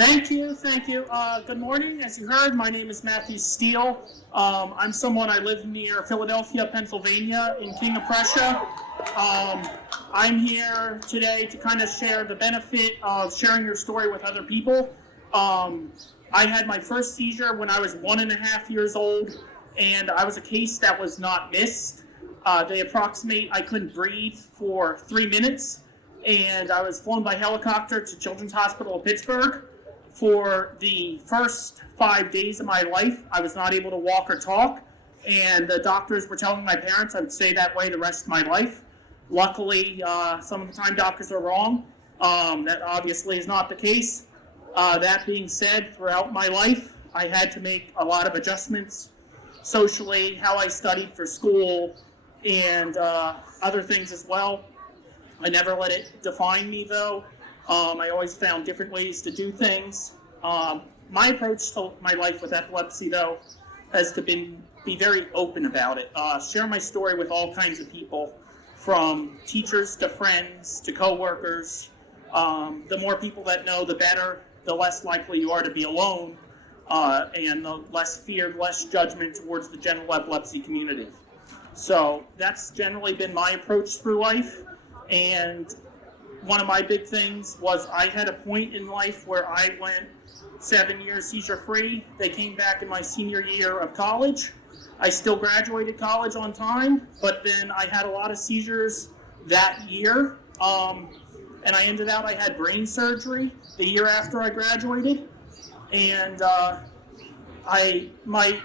Thank you. Good morning. As you heard, my name is Matthew Steele. I'm someone, I live near Philadelphia, Pennsylvania, in King of Prussia. I'm here today to kind of share the benefit of sharing your story with other people. I had my first seizure when I was 1.5 years old, and I was a case that was not missed. They approximate I couldn't breathe for 3 minutes, and I was flown by helicopter to Children's Hospital of Pittsburgh. For the first 5 days of my life, I was not able to walk or talk, and the doctors were telling my parents I would stay that way the rest of my life. Luckily, some of the time doctors are wrong. That obviously is not the case. That being said, throughout my life, I had to make a lot of adjustments socially, how I studied for school, and other things as well. I never let it define me, though. I always found different ways to do things. My approach to my life with epilepsy, though, has to be very open about it. Share my story with all kinds of people, from teachers to friends to coworkers. The more people that know, the better. The less likely you are to be alone, and the less fear, less judgment towards the general epilepsy community. So that's generally been my approach through life. And one of my big things was I had a point in life where I went 7 years seizure-free. They came back in my senior year of college. I still graduated college on time, but then I had a lot of seizures that year. And I ended out, I had brain surgery the year after I graduated. And my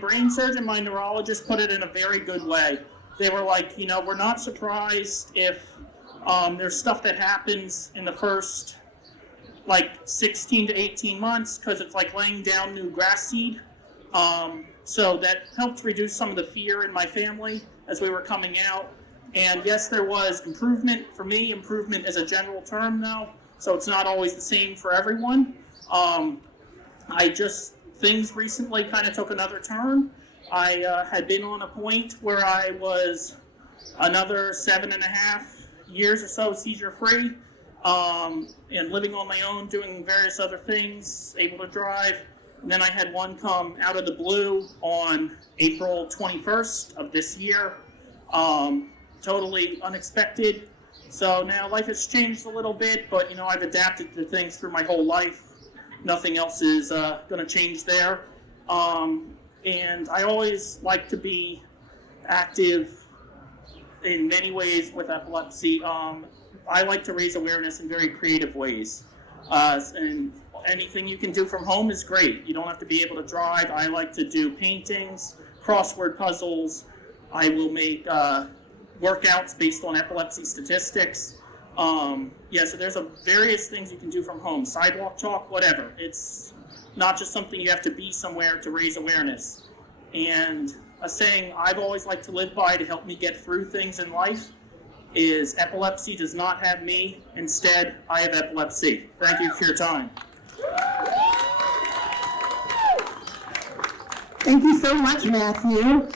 brain surgeon, my neurologist put it in a very good way. They were like, we're not surprised if there's stuff that happens in the first 16 to 18 months, because it's like laying down new grass seed. So that helped reduce some of the fear in my family as we were coming out. And yes, there was improvement. For me, improvement is a general term now, so it's not always the same for everyone. Things recently kind of took another turn. I had been on a point where I was another 7.5 years or so seizure-free, and living on my own, doing various other things, able to drive. And then I had one come out of the blue on April 21st of this year, totally unexpected. So now life has changed a little bit, but I've adapted to things through my whole life. Nothing else is going to change there. And I always like to be active in many ways with epilepsy. I like to raise awareness in very creative ways. And anything you can do from home is great. You don't have to be able to drive. I like to do paintings, crossword puzzles. I will make workouts based on epilepsy statistics. So there's various things you can do from home. Sidewalk chalk, whatever. It's not just something you have to be somewhere to raise awareness. And a saying I've always liked to live by to help me get through things in life is epilepsy does not have me. Instead, I have epilepsy. Thank you for your time. Thank you so much, Matthew.